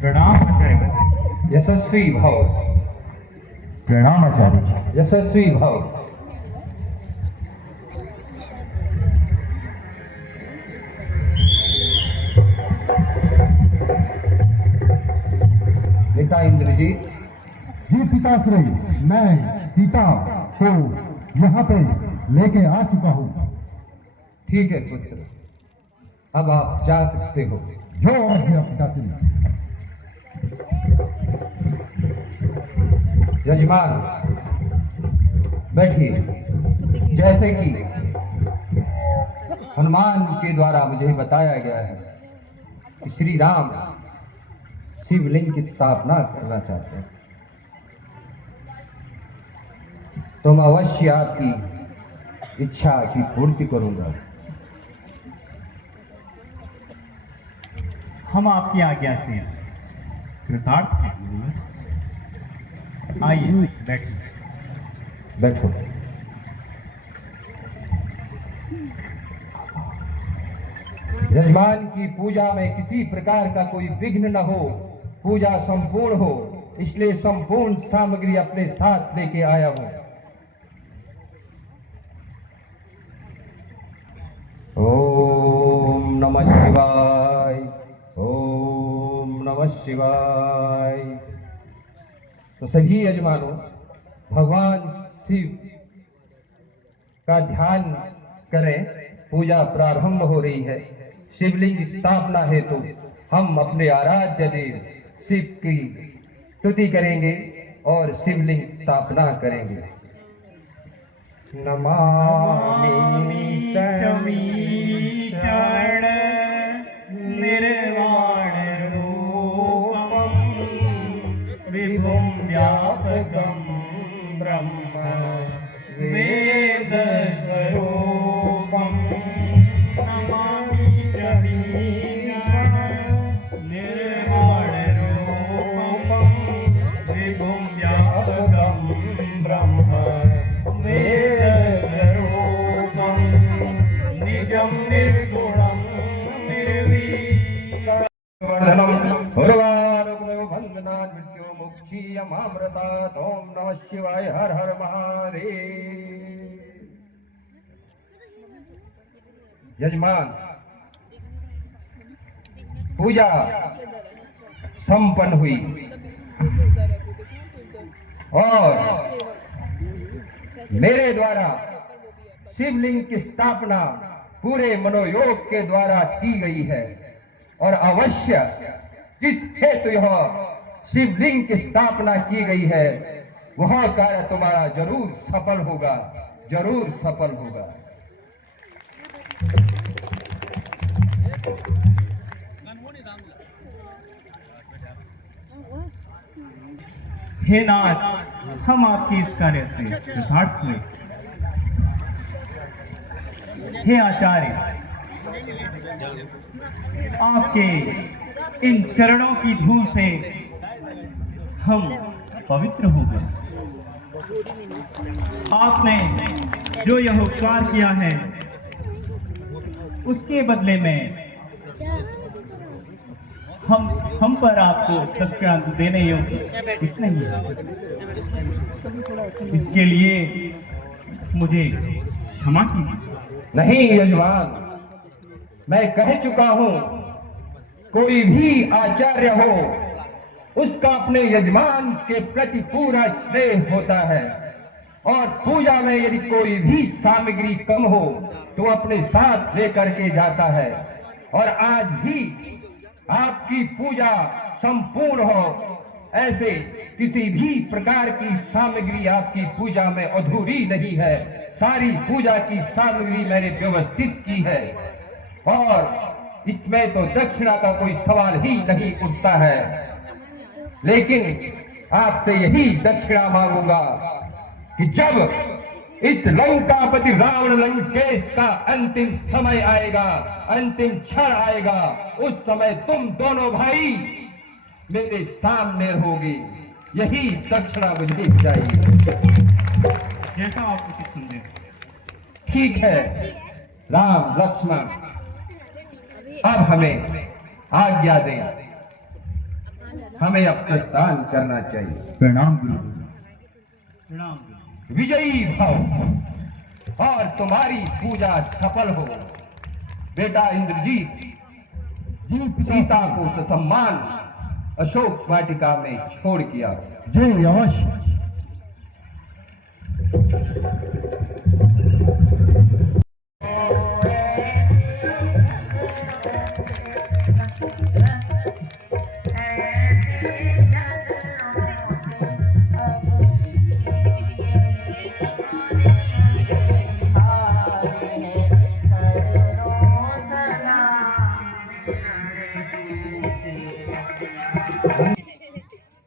प्रणाम आचार्य। यशस्वी भव। प्रणाम आचार्य। यशस्वी भव। पिता इंद्रजीत। जी पिताश्री, मैं सीता को यहाँ पे लेके आ चुका हूँ। ठीक है पुत्र, अब आप जा सकते हो। जो आज्ञा पिताश्री। यजमान बैठिए। जैसे कि हनुमान के द्वारा मुझे बताया गया है कि श्री राम शिवलिंग की स्थापना करना चाहते हैं, तो मैं अवश्य आपकी इच्छा की पूर्ति करूंगा। हम आपकी आज्ञा से कृतार्थ हैं। आइए बैठिए। बैठो। यजमान की पूजा में किसी प्रकार का कोई विघ्न न हो, पूजा संपूर्ण हो, इसलिए संपूर्ण सामग्री अपने साथ लेके आया हूं। ओम नमः शिवाय। ओम नमः शिवाय। तो सभी यजमानों, भगवान शिव का ध्यान करें। पूजा प्रारंभ हो रही है। शिवलिंग स्थापना हेतु हम अपने आराध्य देव शिव की स्तुति करेंगे और शिवलिंग स्थापना करेंगे। नमामि शमीशरण निर्वाण रूपम विभुं व्यापकं ब्रह्म वेद स्वरूपम। नमामि शमीशरण निर्वाण रूपम विभुं व्यापकं ब्रह्म वेद स्वरूपम निजं निर्गुणं निर्विकारं वंदनात् मृत्यो मुक्षीयमामृतात्। ओम नमः शिवाय। हर हर महादेव। यजमान, पूजा संपन्न हुई और मेरे द्वारा शिवलिंग की स्थापना पूरे मनोयोग के द्वारा की गई है और अवश्य जिस हेतु यह शिवलिंग की स्थापना की गई है वह कार्य तुम्हारा जरूर सफल होगा, जरूर सफल होगा। हे नाथ, हम आपके इस कार्य से कृतार्थ हुए। हे आचार्य, आपके इन चरणों की धूल से हम पवित्र हो गए। आपने जो यह उपकार किया है उसके बदले में हम पर आपको दक्षिणा देने योग्य कुछ नहीं है। इसके लिए मुझे क्षमा कीजिए। नहीं यजमान, मैं कह चुका हूं, कोई भी आचार्य हो उसका अपने यजमान के प्रति पूरा स्नेह होता है और पूजा में यदि कोई भी सामग्री कम हो तो अपने साथ लेकर के जाता है। और आज भी आपकी पूजा संपूर्ण हो, ऐसे किसी भी प्रकार की सामग्री आपकी पूजा में अधूरी नहीं है। सारी पूजा की सामग्री मैंने व्यवस्थित की है और इसमें तो दक्षिणा का कोई सवाल ही नहीं उठता है। लेकिन आपसे यही दक्षिणा मांगूंगा कि जब इस लंकापति रावण लंकेश का अंतिम समय आएगा, अंतिम क्षण आएगा, उस समय तुम दोनों भाई मेरे सामने होगी। यही दक्षिणा मुझे चाहिए। जैसा आपको कुछ समझे। ठीक है राम लक्ष्मण, अब हमें आज्ञा दें। हमें अब प्रस्थान करना चाहिए। प्रणाम गुरु। प्रणाम गुरु। विजयी भव और तुम्हारी पूजा सफल हो। बेटा इंद्रजीत सीता को ससम्मान अशोक वाटिका में छोड़ किया। जी अवश्य।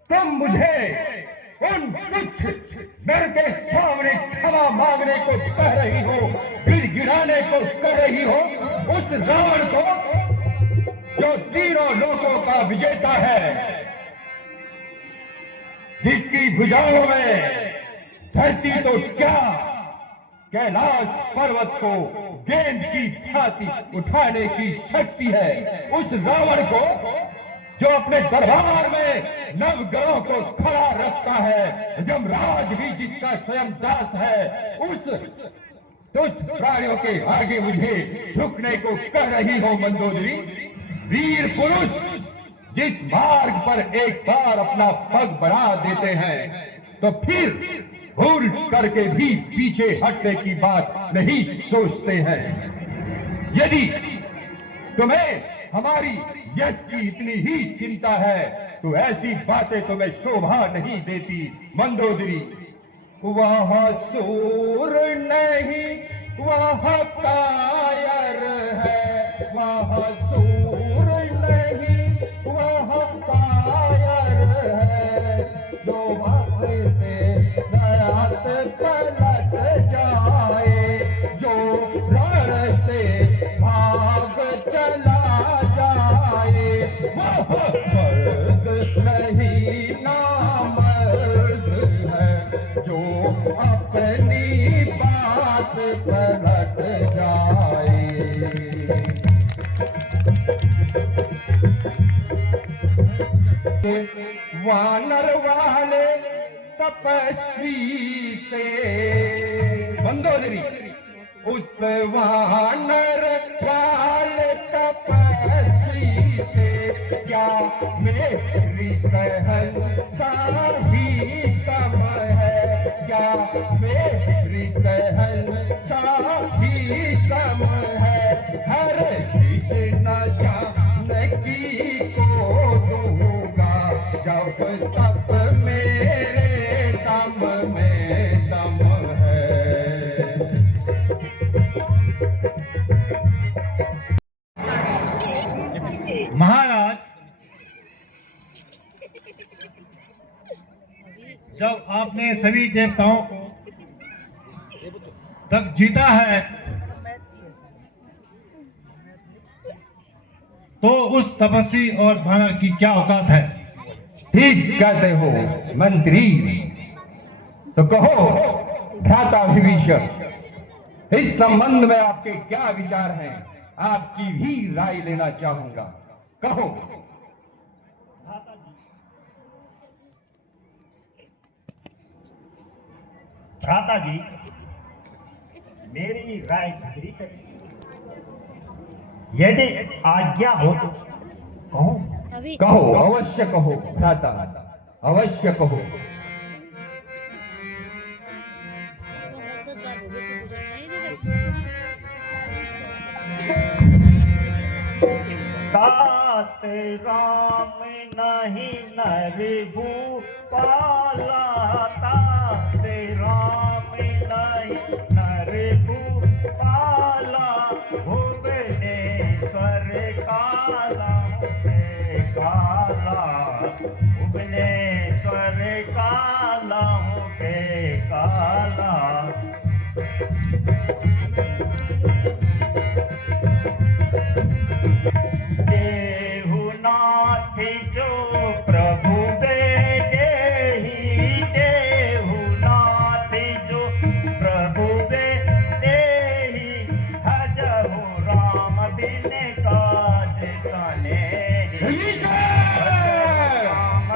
तुम मुझे उन तुच्छ नर के सामने क्षमा मांगने को कह रही हो, गिड़गिड़ाने को कह रही हो उस रावण को जो तीनों लोकों का विजेता है, जिसकी भुजाओं में धरती तो क्या कैलाश पर्वत को गेंद की भांति उठाने की शक्ति है, उस रावण को जो अपने दरबार में नवग्रहों को खड़ा रखता है, यमराज भी जिसका स्वयं दास है, उस दुष्ट प्राणियों के आगे मुझे झुकने को कह रही हो मंदोदरी। वीर पुरुष जिस मार्ग पर एक बार अपना पग बढ़ा देते हैं तो फिर भूल करके भी पीछे हटने की बात नहीं सोचते हैं। यदि तुम्हें हमारी यश की इतनी ही चिंता है तो ऐसी बातें तुम्हें शोभा नहीं देती मंदोदरी। वह सूर नहीं वह कायर है, वह सूर नहीं वह कायर है, जो वक्त से रात पलट जाए, जो रण से भाग चला जाए, वह मर्द नहीं नामर्द है, जो अपनी बात पलट जाए। वानर वाले तपस्वी से मंदोदरी, उस वानर वाले तपस्वी से क्या मेरी सहनशाही कम है, क्या मेरी सहनशाही कम है, हर कृष्ण जानकी को दूंगा जब तक मेरे दम में दम है। महाराज, जब आपने सभी देवताओं को तक जीता है तो उस तपस्वी और वानर की क्या औकात है? ठीक कहते हो मंत्री। तो कहो भ्राता विभीषण, इस संबंध में आपके क्या विचार हैं? आपकी भी राय लेना चाहूंगा, कहो। भ्राता जी, मेरी राय यदि आज्ञा हो तो कहो। कहो, अवश्य कहो भ्राता, अवश्य कहो। तात राम नहीं नर भूपाला, तात राम नहीं नर भूपाला, भुवनेश्वर काला है काला, भुवनेश्वर काला है काला। देहुनाथ जो प्रभु देहि, देहुनाथ जो प्रभु देहि, हजहु राम बिन काज कने, राम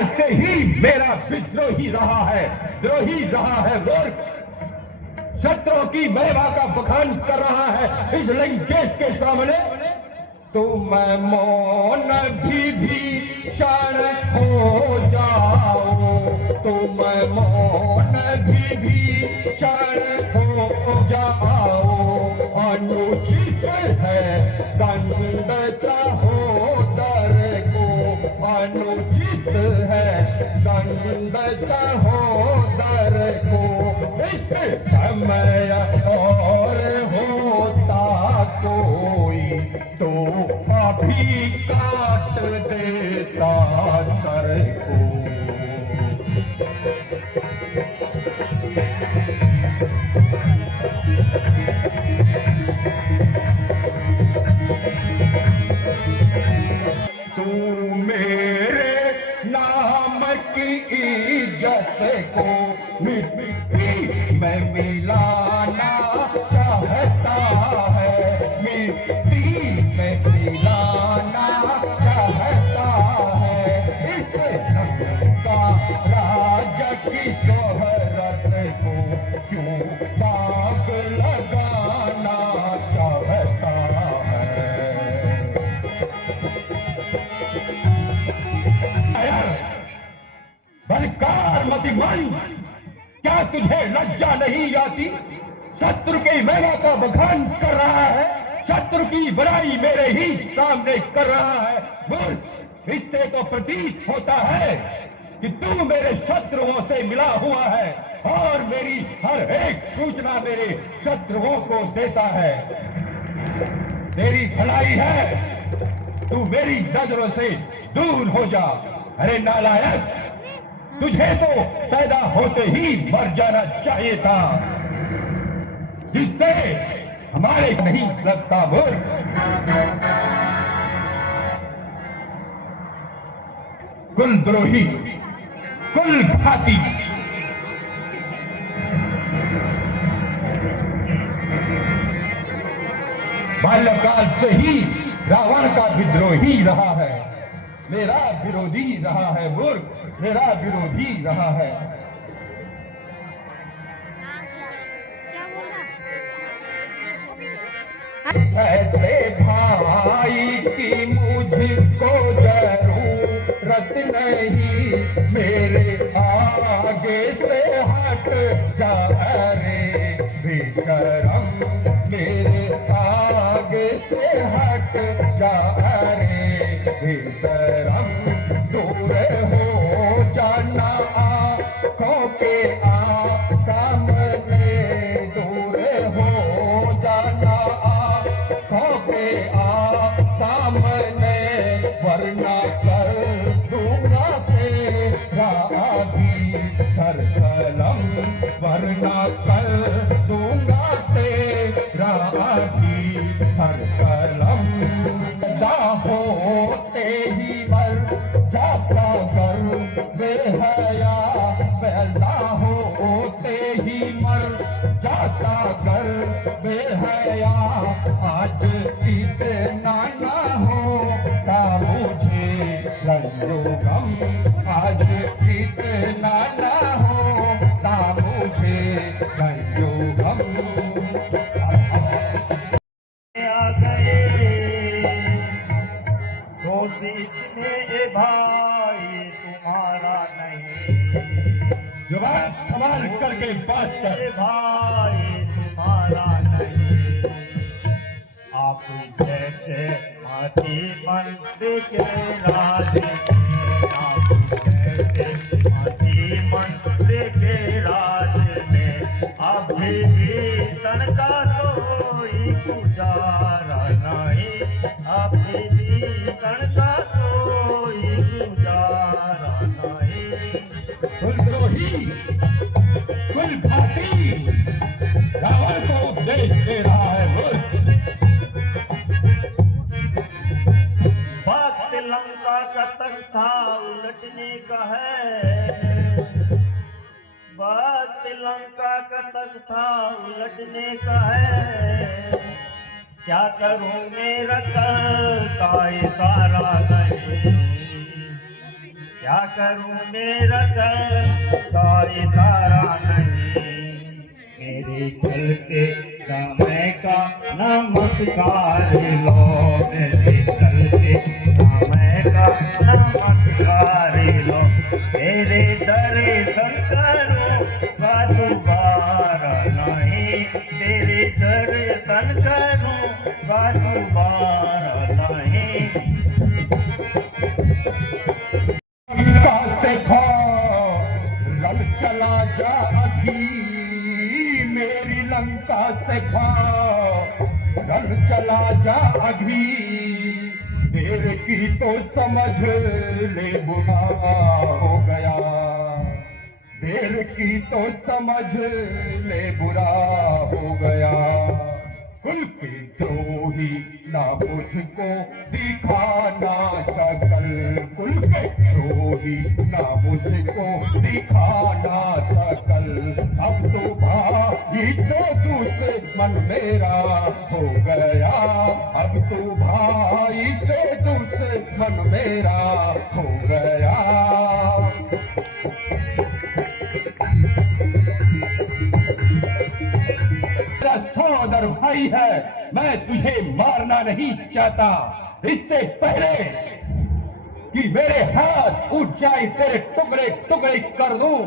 बाल्यकाल से ही मेरा विद्रोही रहा है, द्रोही रहा है मूर्ख। शत्रुओं की महिमा का बखान कर रहा है इस लंकेश के सामने। तुम मौन भी भीषण हो जाओ, तुम मौन भी भीषण हो जाओ। अनुचित है दंड सहोदर को, अनुचित है दंड सहोदर को। इस समय और होता कोई तो अभी काट देता सर को। तू मेरे नाम की इज्जत को मिट्टी में मिलाना चाहता है, मिट्टी में मिलाना चाहता है। इस का राज की शोहरत को क्यों दाग लगाना चाहता है। बलकार मतिमान, क्या तुझे लज्जा नहीं आती? शत्रु की महिमा का बखान कर रहा है, शत्रु की बुराई मेरे ही सामने कर रहा है। मूर्ख, इससे तो प्रतीत होता है कि तू मेरे शत्रुओं से मिला हुआ है और मेरी हर एक सूचना मेरे शत्रुओं को देता है। तेरी भलाई है तू मेरी नजरों से दूर हो जा। अरे नालायक, तुझे तो पैदा होते ही मर जाना चाहिए था, जिससे हमारे नहीं लगता। मूर्ख, कुलद्रोही, कुल घाती, बाल्यकाल से ही रावण का विद्रोही रहा है, मेरा विरोधी रहा है। मूर्ख, मेरा विरोधी रहा है। ऐसे भाई की मुझको जरूरत नहीं, मेरे आगे से हट जा रे बेशरम, मेरे आगे से हट जा रे बेशरम। दूर हो जाना आँखों के सामने, दूर हो जाना आँखों के सामने, वरना कर दूंगा तेरा भी सर कलम, वरना कर दूंगा तेरा भी सर कलम। पैदा होते ही मर जाता कर बेहया, पैदा होते ही मर जाता कर बेहया। आज इतना ना होता मुझे रंजो गम, आज इतना ना होता मुझे रंजो गम। आ गए तो सीखने भाई तुम्हारा नहीं, जुबान संभाल करके बात कर। भाई तुम्हारा नहीं। आप जैसे हाथी मंदिर के राज में, आप जैसे हाथी मंदिर के राज में, अभी भी तन का कोई गुजारा नहीं, अभी भी तन का कोई गुजारा नहीं। कुलद्रोही, कुलघाती, रावण को उपदेश दे रहा है। मूर्ख, वक्त लंका का तख्ता उलटने का है, वक्त लंका का तख्ता उलटने का है। क्या करूं मेरा कल का इशारा नहीं, क्या करूं मेरा सर का इशारा नहीं, मेरे चलते समय का नमस्कार लो, मेरे चलते समय का नमस्कार लो, मेरे दर्शन करो का दोबारा नहीं, तेरे दर्शन करो का दोबारा नहीं। लंका से रल चला जा अभी, मेरी लंका से रल चला जा अभी, देर की तो समझ ले बुरा हो गया, देर की तो समझ ले बुरा हो गया, कुल के द्रोही ना मुझको दिखाना सकल, कुल के द्रोही ना मुझको दिखाना सकल, अब तो भाई तो दुश्मन मेरा हो गया, अब तो भाई से दुश्मन मेरा हो गया। सहोदर भाई है, मैं तुझे मारना नहीं चाहता, इससे पहले कि मेरे हाथ उठ जाए तेरे टुकड़े टुकड़े कर दूं,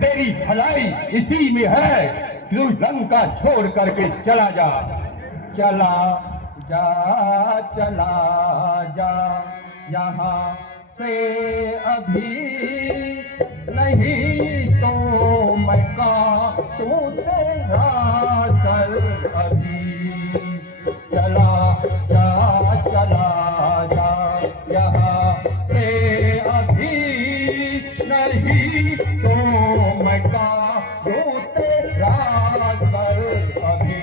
तेरी भलाई इसी में है, तू लंका छोड़ करके चला जा, चला जा, चला जा, यहाँ से अभी नहीं तो मैं काटूं तेरा सर अभी, चला जा, चला जा, यहाँ से अभी नहीं तो मैं काटूं तेरा सर अभी।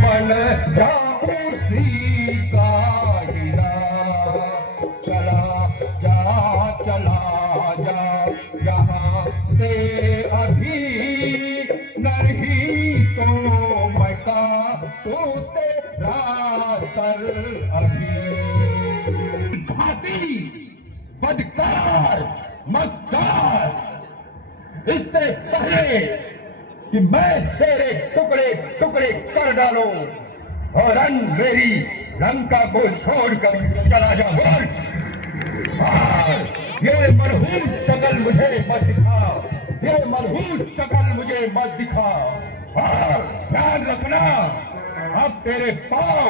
बन जाऊं सीता हीरा, चला जा, चला जा, यहाँ से अभी नहीं तो मैं काटूं तेरा सर अभी। घाटी बदकार मक्कार, इससे पहले कि मैं तेरे टुकड़े टुकड़े कर डालूं और मेरी लंका को छोड़कर चला जा, बोल। ये मनहूस शकल मुझे मत दिखा, ये मनहूस शकल मुझे मत दिखा, और ध्यान रखना अब तेरे पांव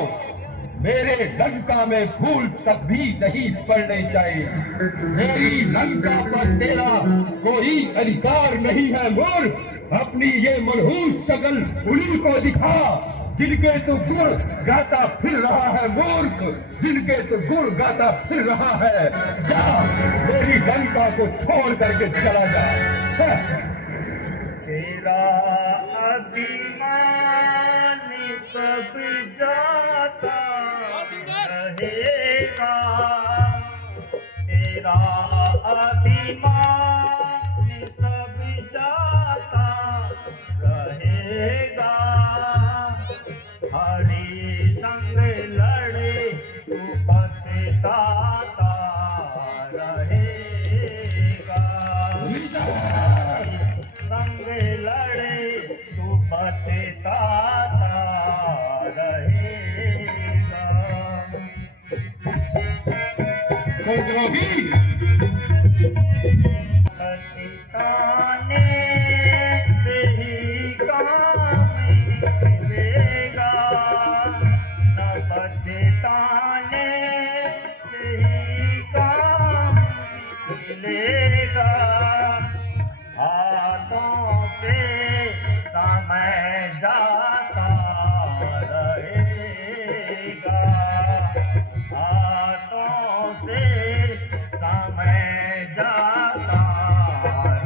मेरे लंका में फूल तक भी नहीं पड़ने चाहिए, मेरी लंका पर तेरा कोई अधिकार नहीं है मूर्ख, अपनी ये मनहूस शकल उन्हीं को दिखा जिनके तो गुण गाता फिर रहा है मूर्ख, जिनके तो गुण गाता फिर रहा है, जा मेरी लंका को छोड़ करके चला जा। तेरा अभिमान सब जाता रहेगा, तेरा अभिमान सब जाता रहेगा, हरि संग लड़े तू पछताता रहेगा, संग लड़े तू पछताता रहेगा। पछताने से ही काम मिलेगा, न पछताने से ही काम मिलेगा, हाथों से समय जाता रहेगा, हाथों से समय जाता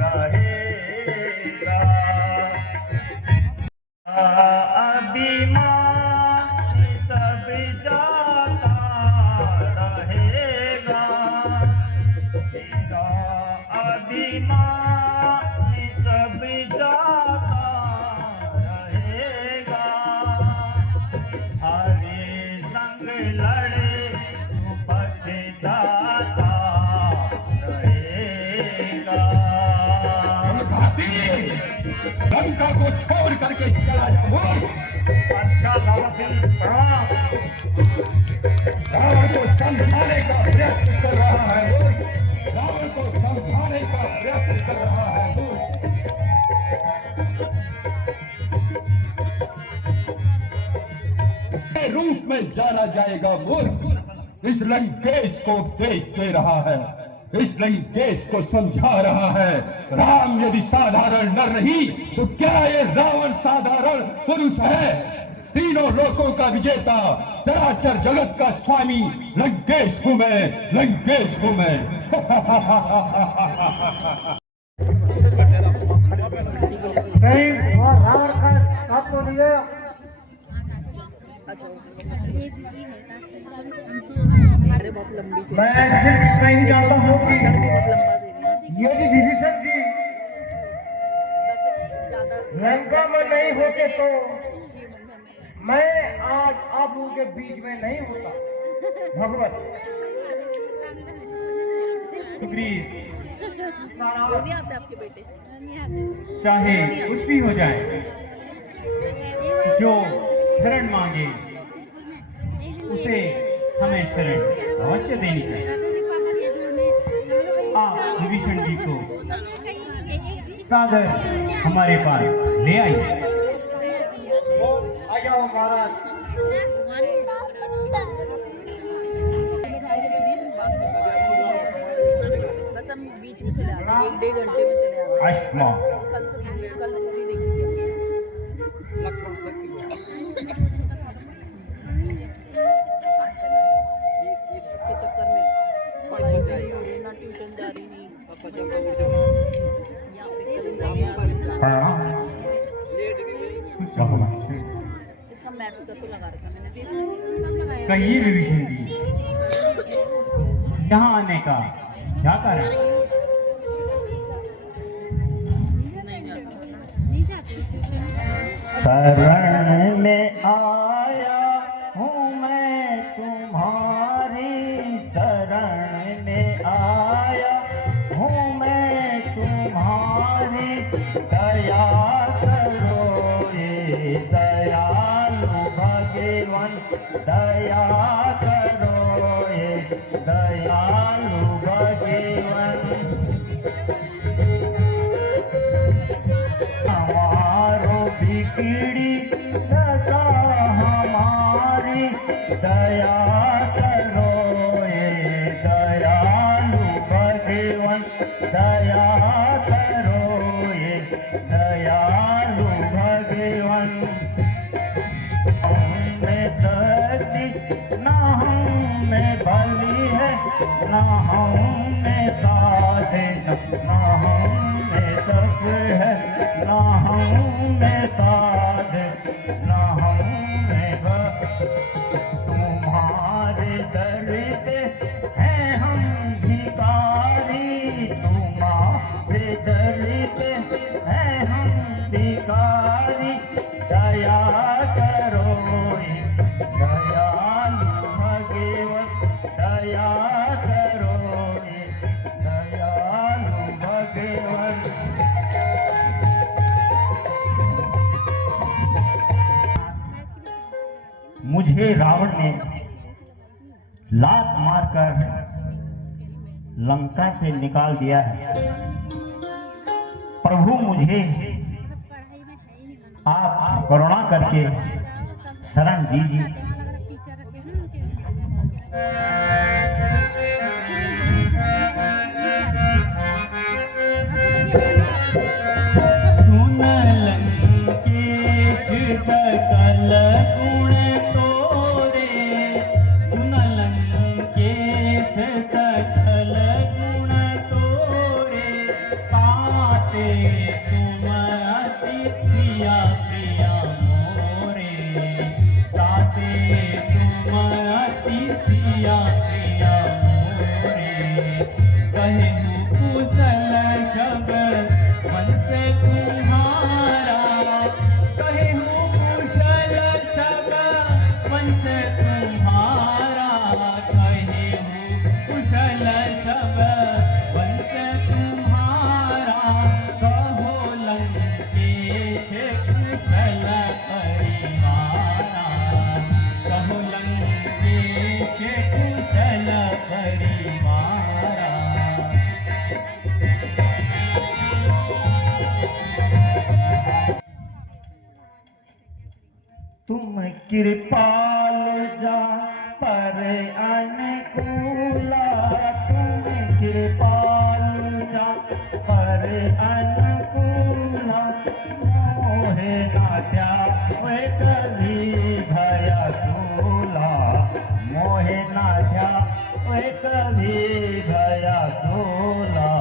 रहेगा, अभिमान सब जाता रहेगा, बिना सब जाता रहेगा, हरे संग लड़े तू पछताता रहेगा। लंका को छोड़ करके चला जा। अच्छा बाबा सिंह प्रणाम। रावण को समझाने का प्रयत्न कर रहा है वो, रावण को समझाने का प्रयत्न कर रहा है वो। रूप में जाना जाएगा मूर्ख, इस लंकेश को देख दे रहा है, इस लंकेश को समझा रहा है। राम यदि साधारण नर नहीं तो क्या ये रावण साधारण पुरुष है? तीनों लोकों का विजेता, चराचर जगत का स्वामी लंकेश हूं मैं, लंकेश हूं मैं। नहीं और रावण का साथ तो नहीं है। मैं सिर्फ कहीं जानता हूँ कि ये भी विभीषण जी लंका में नहीं होते तो मैं आज आप लोगों के बीच में नहीं होता। भगवत सुग्रीव, नहीं आते आपके बेटे, चाहे कुछ भी हो जाए, जो शरण मांगे उसे हमें शरण अवश्य देनी चाहिए। आप विभीषण जी को सागर हमारे पास ले आइए। आ जाओ महाराज। बस हम बीच में चले आते हैं, 1-1.5 घंटे में चले आते हैं। अश्मा, कल मूवी देखेंगे। इसके चक्कर में पढ़ाई भी नहीं हो रही, ना ट्यूशन जा रही नहीं। यहाँ पे इसका मैथ्स का तो लगा रखा मैंने। कहिए विभीषण जी, यहाँ आने का क्या कारण? शरण में आया हूँ मैं तुम्हारी, शरण में आया हूँ मैं तुम्हारी, दया करो ये दयालु भगवान, दया करो ये दयालु भगवान। हमारो बिगड़ी दशा हमारी, दया करो ये दयालु भगवान, दया करो ये दयालु भगवान। हमें धरती ना हमें भली है, ना हमें साधे, ना हमें तप है, ना हमें साध, ना हमें तुम्हारे दर पे हैं हम भिखारी, तुम्हारे दर पे हैं हम भिखारी, दया करो दयालु भगवान, दया करो दयालु भगवान। मुझे रावण ने लात मारकर लंका से निकाल दिया है। प्रभु, मुझे आप करुणा करके शरण दीजिए। सुन लंकेश सकल गुण तोरे, सुन लंकेश सकल गुण तोरे, पाते तुम अति प्रिया प्रिया मोरे, पाते तुम अति प्रिया वंश तुम्हारा कहे कुशल सब वंश तुम्हारा कहो लंकेश कुशल परिवारा कहो लंकेश कुशल परिवारा। तुम कृपाल जा पर अनुकूला तुम कृपाल जा पर अनुकूला मोहे ना ध्यावे कभी भया दूला मोहे ना ध्यावे कभी भया दूला।